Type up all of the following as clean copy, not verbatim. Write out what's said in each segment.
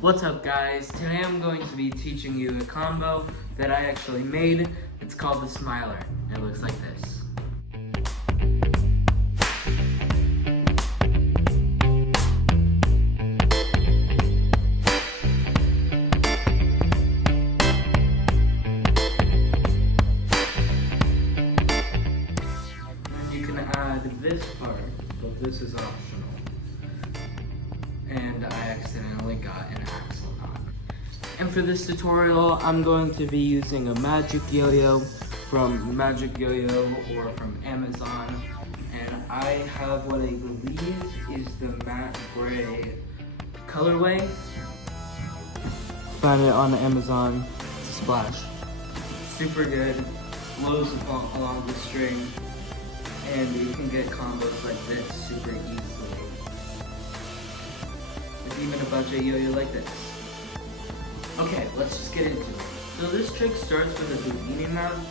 What's up guys? Today I'm going to be teaching you a combo that I actually made. It's called the Smiler. And it looks like this. And you can add this part, but this is optional. And I accidentally got an axle knot. And for this tutorial, I'm going to be using a magic yo-yo from Magic Yo-Yo or from Amazon. And I have what I believe is the matte gray colorway. Found it on Amazon. It's a splash. Super good. Flows along the string. And you can get combos like this super easily. Even a budget yo-yo like this. Okay, let's just get into it. So this trick starts with a Houdini mount.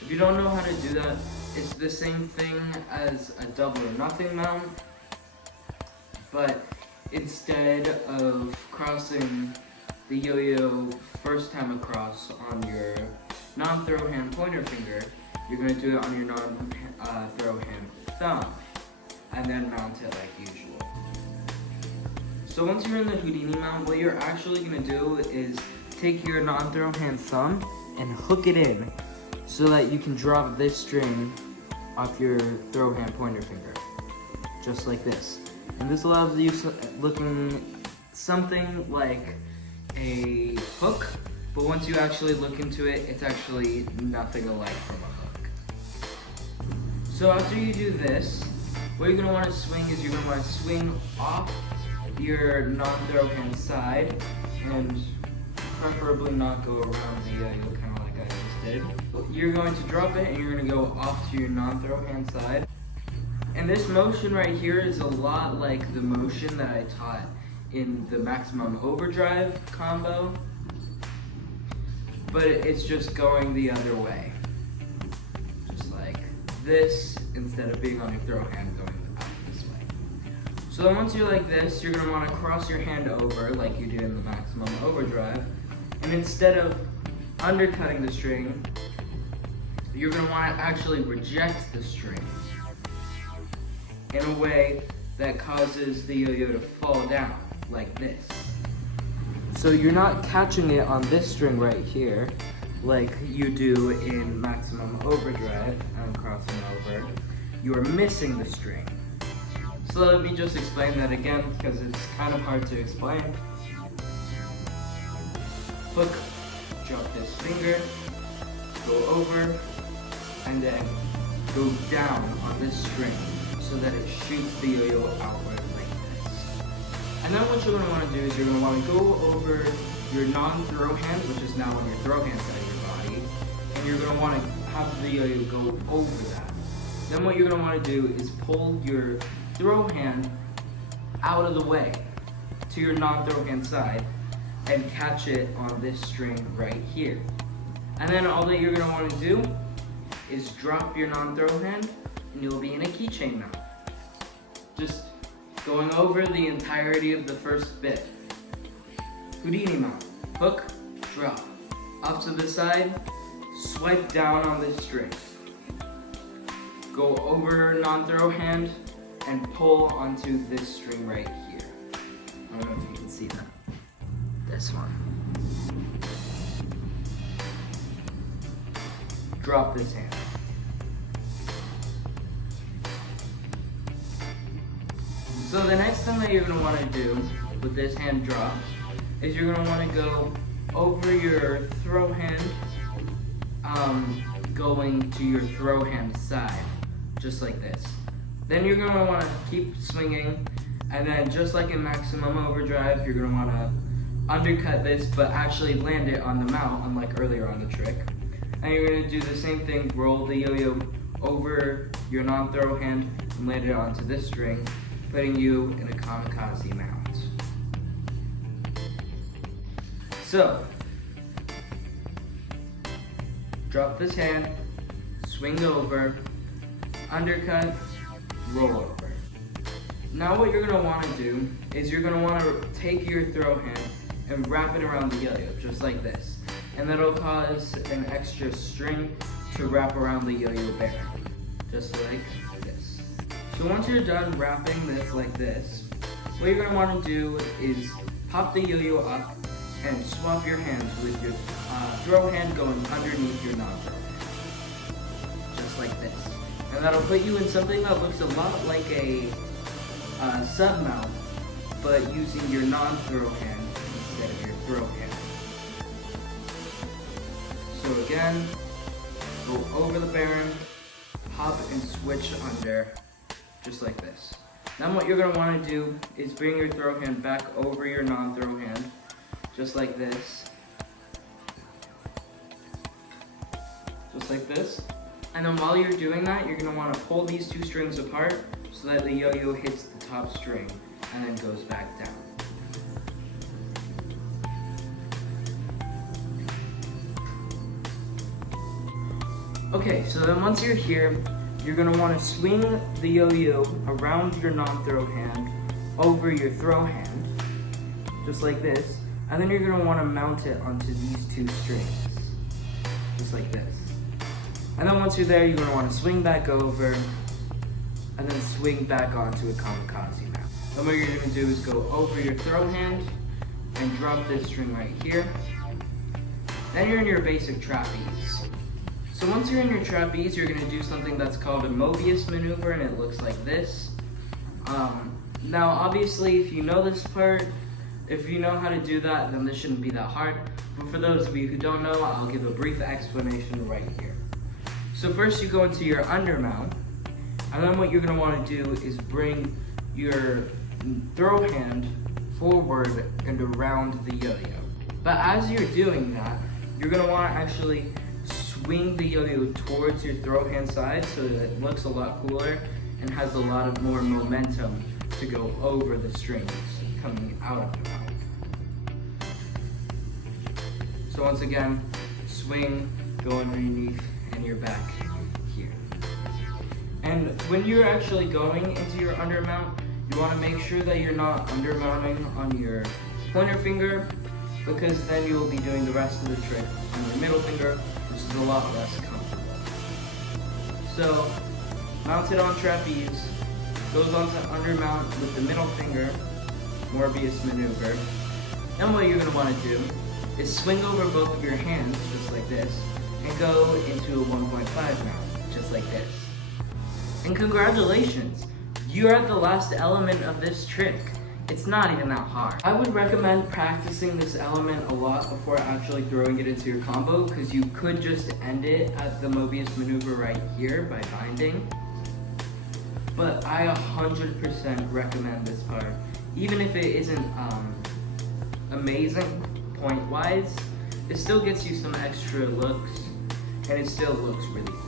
If you don't know how to do that, it's the same thing as a double or nothing mount, but instead of crossing the yo-yo first time across on your non-throw hand pointer finger, you're going to do it on your non-throw hand thumb, and then mount it like usual. So once you're in the Houdini mount, what you're actually going to do is take your non-throw hand thumb and hook it in so that you can drop this string off your throw hand pointer finger, just like this. And this allows you looking something like a hook, but once you actually look into it, it's actually nothing alike from a hook. So after you do this, what you're going to want to swing is you're going to want to swing off your non-throw hand side and preferably not go around the yo-yo kind of like I just did. You're going to drop it and you're going to go off to your non-throw hand side. And this motion right here is a lot like the motion that I taught in the maximum overdrive combo, but it's just going the other way. Just like this, instead of being on your throw hand, going out this way. So then once you're like this, you're going to want to cross your hand over like you did in the maximum overdrive. And instead of undercutting the string, you're going to want to actually reject the string in a way that causes the yo-yo to fall down like this. So you're not catching it on this string right here like you do in maximum overdrive and crossing over. You are missing the string. So let me just explain that again because it's kind of hard to explain. Hook, drop this finger, go over, and then go down on this string so that it shoots the yo-yo outward like this. And then what you're going to want to do is you're going to want to go over your non-throw hand, which is now on your throw hand side of your body, and you're going to want to have the yo-yo go over that. Then what you're going to want to do is pull your throw hand out of the way to your non-throw hand side and catch it on this string right here. And then all that you're going to want to do is drop your non-throw hand and you'll be in a keychain mount. Just going over the entirety of the first bit. Houdini mount. Hook, drop. Off to the side, swipe down on this string. Go over non-throw hand and pull onto this string right here. I don't know if you can see that. This one. Drop this hand. So the next thing that you're going to want to do with this hand drop is you're going to want to go over your throw hand, going to your throw hand side, just like this. Then you're going to want to keep swinging, and then just like in maximum overdrive, you're going to want to undercut this, but actually land it on the mount, unlike earlier on the trick. And you're going to do the same thing, roll the yo-yo over your non-throw hand and land it onto this string, putting you in a kamikaze mount. So, drop this hand, swing over, undercut, roll over. Now what you're going to want to do is you're going to want to take your throw hand and wrap it around the yo-yo, just like this. And that'll cause an extra string to wrap around the yo-yo bearing, just like this. So once you're done wrapping this like this, what you're gonna wanna do is pop the yo-yo up and swap your hands with your throw hand going underneath your non-throw hand, just like this. And that'll put you in something that looks a lot like a sub-mount, but using your non-throw hand instead of your throw hand. So again, go over the bearing, hop and switch under, just like this. Then what you're going to want to do is bring your throw hand back over your non-throw hand, just like this. Just like this. And then while you're doing that, you're going to want to pull these two strings apart so that the yo-yo hits the top string and then goes back down. Okay, so then once you're here, you're going to want to swing the yo-yo around your non-throw hand over your throw hand, just like this, and then you're going to want to mount it onto these two strings, just like this. And then once you're there, you're going to want to swing back over and then swing back onto a kamikaze mount. Then what you're going to do is go over your throw hand and drop this string right here. Then you're in your basic trapeze. So once you're in your trapeze, you're going to do something that's called a Mobius maneuver, and it looks like this. Now obviously if you know this part, if you know how to do that, then this shouldn't be that hard. But for those of you who don't know, I'll give a brief explanation right here. So first you go into your undermount, and then what you're going to want to do is bring your throw hand forward and around the yo-yo. But as you're doing that, you're going to want to actually swing the yo-yo towards your throw hand side so that it looks a lot cooler and has a lot of more momentum to go over the strings coming out of the mouth. So once again, swing, go underneath, and you're back here. And when you're actually going into your undermount, you want to make sure that you're not undermounting on your pointer finger, because then you will be doing the rest of the trick on your middle finger, which is a lot less comfortable. So, mounted on trapeze, goes onto undermount with the middle finger, Mobius maneuver. Then what you're going to want to do is swing over both of your hands, just like this, and go into a 1.5 mount, just like this. And congratulations! You're at the last element of this trick. It's not even that hard. I would recommend practicing this element a lot before actually throwing it into your combo, because you could just end it at the Mobius maneuver right here by binding. But I 100% recommend this part. Even if it isn't amazing point-wise, it still gets you some extra looks, and it still looks really cool.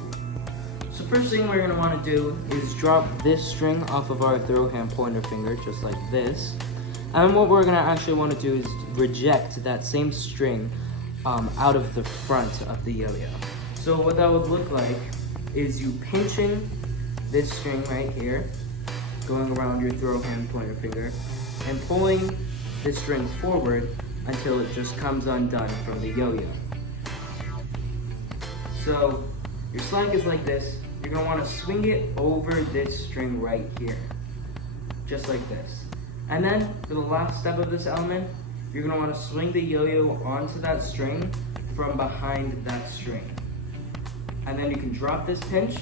So first thing we're going to want to do is drop this string off of our throw hand pointer finger, just like this. And what we're going to actually want to do is reject that same string out of the front of the yo-yo. So what that would look like is you pinching this string right here, going around your throw hand pointer finger, and pulling this string forward until it just comes undone from the yo-yo. So your slack is like this. You're going to want to swing it over this string right here, just like this. And then for the last step of this element, you're going to want to swing the yo-yo onto that string from behind that string. And then you can drop this pinch,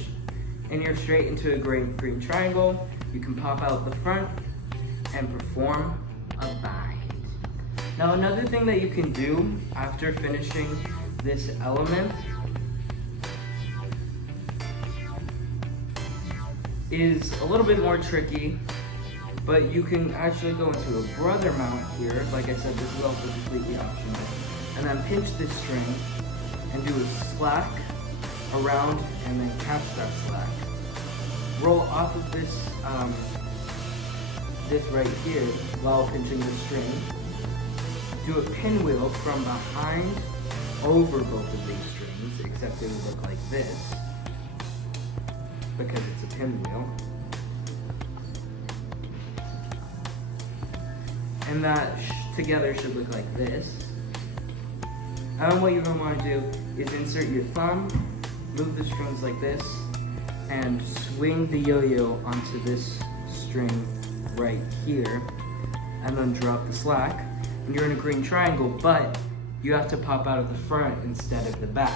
and you're straight into a green triangle. You can pop out the front and perform a bind. Now another thing that you can do after finishing this element is a little bit more tricky, but you can actually go into a brother mount here. Like I said, this is also completely optional. And then pinch this string and do a slack around and then catch that slack. Roll off of this right here while pinching the string. Do a pinwheel from behind over both of these strings, except it would look like this, because it's a pinwheel. And that together should look like this. And then what you're going to want to do is insert your thumb, move the strings like this, and swing the yo-yo onto this string right here, and then drop the slack. And you're in a green triangle, but you have to pop out of the front instead of the back.